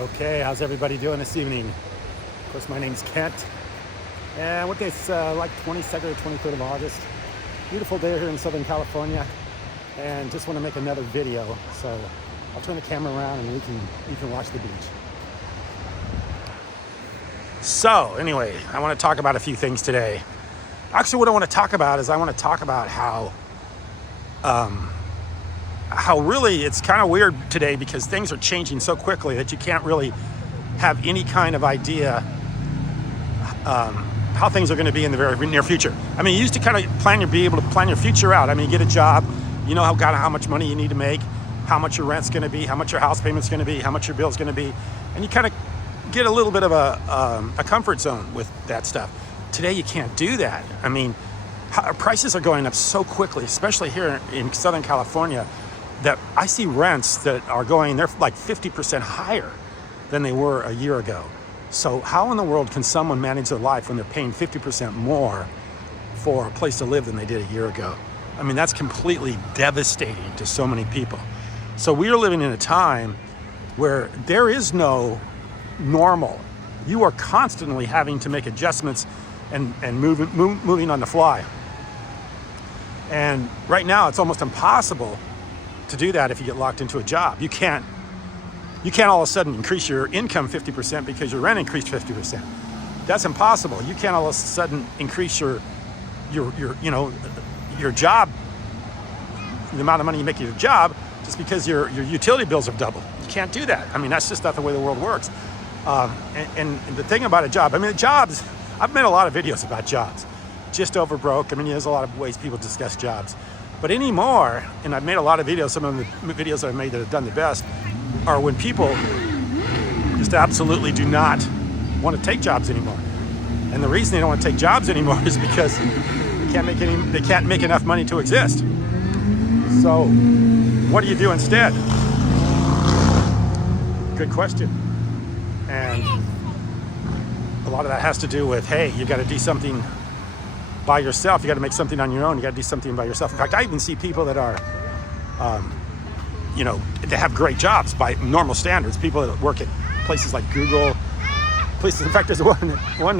Okay, how's everybody doing this evening? Of course, my name's Kent, and what day is like 22nd or 23rd of August. Beautiful day here in Southern California, and just want to make another video. So I'll turn the camera around and you can watch the beach. So anyway, I want to talk about a few things today. Actually, what I want to talk about is how really it's kind of weird today because things are changing so quickly that you can't really have any kind of idea how things are going to be in the very near future. I mean, you used to kind of be able to plan your future out. I mean, you get a job, you know how much money you need to make, how much your rent's going to be, how much your house payment's going to be, how much your bill's going to be, and you kind of get a little bit of a comfort zone with that stuff. Today, you can't do that. I mean, prices are going up so quickly, especially here in Southern California, that I see rents that are they're like 50% higher than they were a year ago. So how in the world can someone manage their life when they're paying 50% more for a place to live than they did a year ago? I mean, that's completely devastating to so many people. So we are living in a time where there is no normal. You are constantly having to make adjustments and moving on the fly. And right now, it's almost impossible to do that if you get locked into a job. You can't all of a sudden increase your income 50% because your rent increased 50%. That's impossible. You can't all of a sudden increase your job, the amount of money you make at your job, just because your utility bills have doubled. You can't do that. I mean, that's just not the way the world works. And the thing about a job, I mean, jobs, I've made a lot of videos about jobs. Just over broke. I mean, there's a lot of ways people discuss jobs. But anymore, and I've made a lot of videos, some of the videos I've made that have done the best are when people just absolutely do not want to take jobs anymore. And the reason they don't want to take jobs anymore is because they can't make enough money to exist. So what do you do instead? Good question. And a lot of that has to do with, hey, you got to do something by yourself. You got to make something on your own. You got to do something by yourself. In fact, I even see people that are, they have great jobs by normal standards. People that work at places like Google, places. In fact, there's one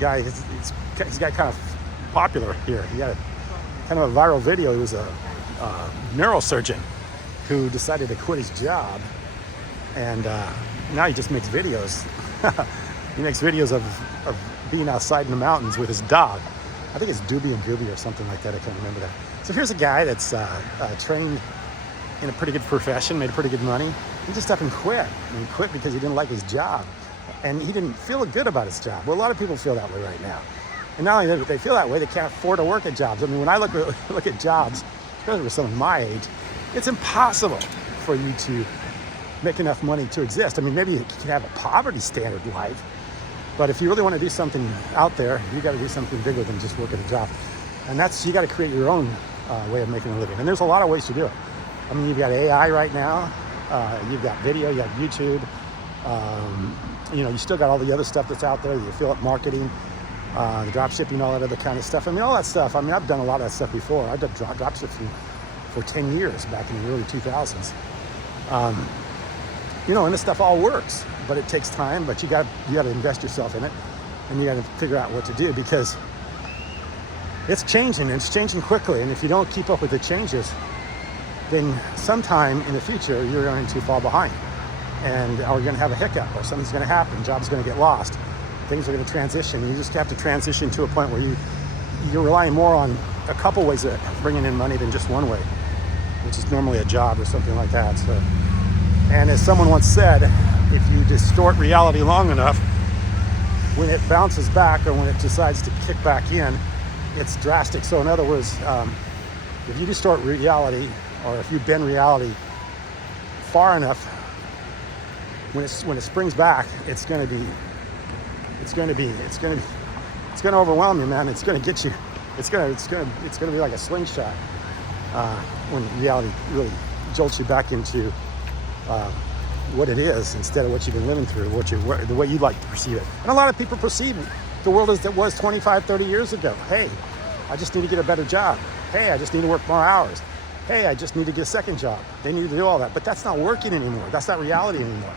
guy. He's got kind of popular here. He got kind of a viral video. He was a neurosurgeon who decided to quit his job, and now he just makes videos. He makes videos of being outside in the mountains with his dog. I think it's Doobie and Gooby or something like that. I can't remember that. So here's a guy that's trained in a pretty good profession, made pretty good money. He just up and quit. And he quit because he didn't like his job. And he didn't feel good about his job. Well, a lot of people feel that way right now. And not only that they feel that way, they can't afford to work at jobs. I mean, when I look at jobs, especially with someone my age, it's impossible for you to make enough money to exist. I mean, maybe you can have a poverty standard life, but if you really want to do something out there, you got to do something bigger than just work at a job. And you got to create your own way of making a living. And there's a lot of ways to do it. I mean, you've got AI right now. You've got video, you got YouTube. You still got all the other stuff that's out there, the affiliate marketing, the drop shipping, all that other kind of stuff. I mean, all that stuff. I mean, I've done a lot of that stuff before. I've done drop shipping for 10 years back in the early 2000s. And this stuff all works, but it takes time. But you got to invest yourself in it, and you got to figure out what to do because it's changing. And it's changing quickly, and if you don't keep up with the changes, then sometime in the future you're going to fall behind, or you're going to have a hiccup, or something's going to happen. Job's going to get lost. Things are going to transition. You just have to transition to a point where you're relying more on a couple ways of bringing in money than just one way, which is normally a job or something like that. So. And as someone once said, if you distort reality long enough, when it bounces back or when it decides to kick back in, it's drastic. So in other words, if you distort reality, or if you bend reality far enough, when it springs back, it's going to overwhelm you, man. It's going to get you. It's going to be like a slingshot when reality really jolts you back into what it is instead of what you've been living through, the way you'd like to perceive it. And a lot of people perceive the world as it was 25, 30 years ago. Hey, I just need to get a better job. Hey, I just need to work more hours. hey, I just need to get a second job. They need to do all that, but that's not working anymore. That's not reality anymore.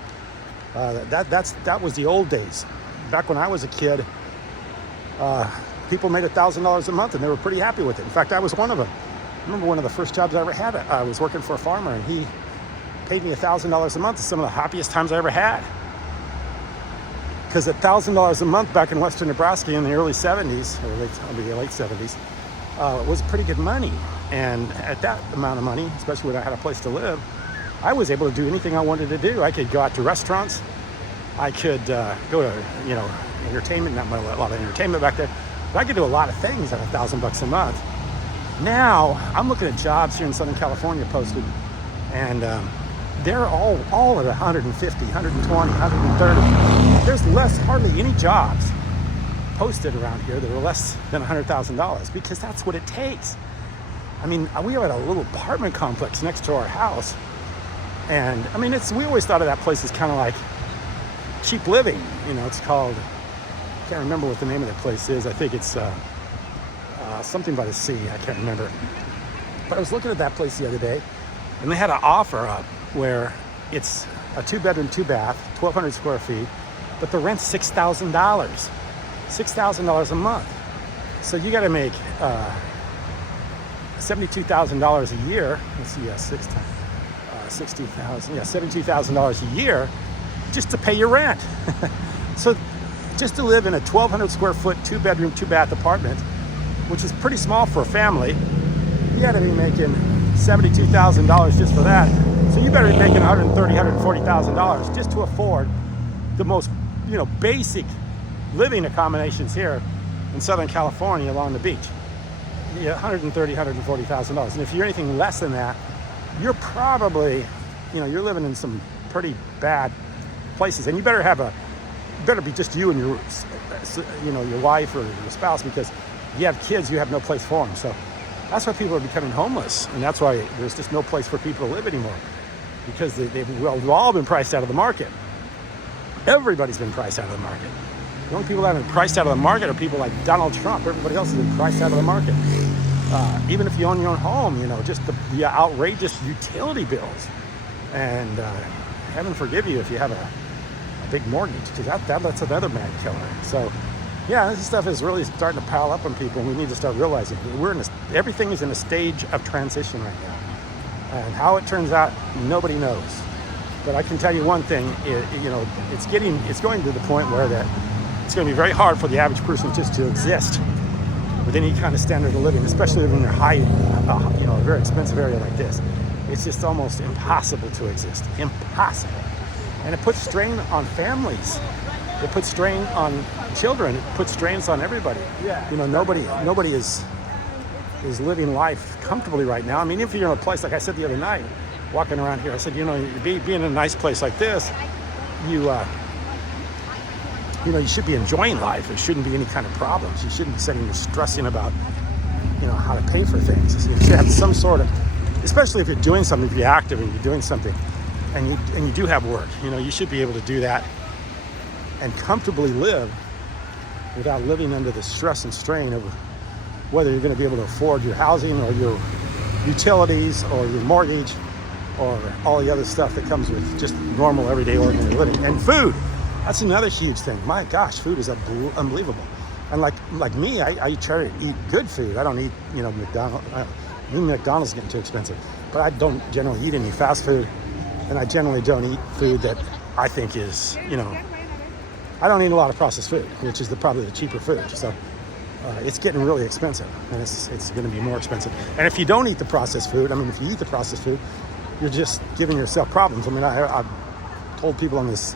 That was the old days. Back when I was a kid, people made $1,000 a month and they were pretty happy with it. In fact, I was one of them. I remember one of the first jobs I ever had. I was working for a farmer and he paid me $1,000 a month. It's some of the happiest times I ever had. Because $1,000 a month back in western Nebraska in the early 70s, or late 70s, was pretty good money. And at that amount of money, especially when I had a place to live, I was able to do anything I wanted to do. I could go out to restaurants. I could go to, entertainment, not a lot of entertainment back there, but I could do a lot of things at $1,000 a month. Now, I'm looking at jobs here in Southern California posted, and they're all at 150, 120, 130. There's hardly any jobs posted around here that are less than $100,000 because that's what it takes. I mean, we are at a little apartment complex next to our house, and I mean, we always thought of that place as kind of like cheap living. It's called, I can't remember what the name of the place is. I think it's something by the sea. I can't remember. But I was looking at that place the other day, and they had an offer up where it's a 2-bedroom, 2-bath, 1,200 square feet, but the rent's $6,000. $6,000 a month. So you got to make $72,000 a year. Let's see, 6 times 60,000. Yeah, $72,000 a year just to pay your rent. So just to live in a 1,200 square foot, 2-bedroom, 2-bath apartment, which is pretty small for a family, you got to be making $72,000 just for that. So you better be making $130,000, $140,000 just to afford the most, basic living accommodations here in Southern California along the beach. Yeah, $130,000, $140,000. And if you're anything less than that, you're probably, you're living in some pretty bad places. And you better be just you and your wife or your spouse, because if you have kids, you have no place for them. So that's why people are becoming homeless, and that's why there's just no place for people to live anymore, because we've all been priced out of the market. Everybody's been priced out of the market. The only people that have been priced out of the market are people like Donald Trump. Everybody else has been priced out of the market. Even if you own your own home, just the outrageous utility bills. And heaven forgive you if you have a big mortgage, because that's another man killer. So, yeah, this stuff is really starting to pile up on people, and we need to start realizing everything is in a stage of transition right now. And how it turns out, nobody knows. But I can tell you one thing: it's going to the point where it's going to be very hard for the average person just to exist with any kind of standard of living, especially in a very expensive area like this. It's just almost impossible to exist. Impossible. And it puts strain on families. It puts strain on children. It puts strains on everybody. Nobody is living life comfortably right now. I mean, if you're in a place, like I said the other night, walking around here, I said, being in a nice place like this, you should be enjoying life. There shouldn't be any kind of problems. You shouldn't be sitting there stressing about, how to pay for things. You should have some sort of, especially if you're doing something, if you're active and you're doing something, and you do have work, you should be able to do that and comfortably live without living under the stress and strain of whether you're going to be able to afford your housing or your utilities or your mortgage or all the other stuff that comes with just normal, everyday, ordinary living. And food, that's another huge thing. My gosh, food is unbelievable. And like me, I try to eat good food. I don't eat, McDonald's. McDonald's is getting too expensive. But I don't generally eat any fast food. And I generally don't eat food that I think is, I don't eat a lot of processed food, which is probably the cheaper food. So it's getting really expensive, and it's going to be more expensive. And if you don't eat the processed food, if you eat the processed food, you're just giving yourself problems. I've told people on this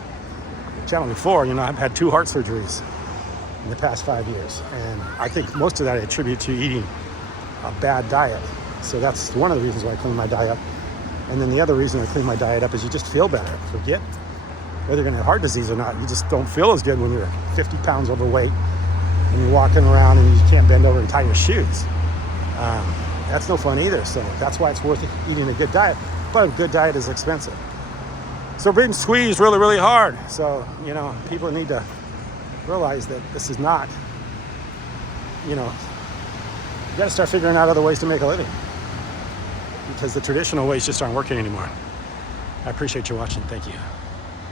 channel before, I've had 2 heart surgeries in the past 5 years. And I think most of that I attribute to eating a bad diet. So that's one of the reasons why I clean my diet up. And then the other reason I clean my diet up is you just feel better. Forget whether you're going to have heart disease or not. You just don't feel as good when you're 50 pounds overweight and you're walking around and you can't bend over and tie your shoes. That's no fun either. So that's why it's worth eating a good diet. But a good diet is expensive. So we're being squeezed really, really hard. So, people need to realize that this is not, you got to start figuring out other ways to make a living. because the traditional ways just aren't working anymore. I appreciate you watching. Thank you.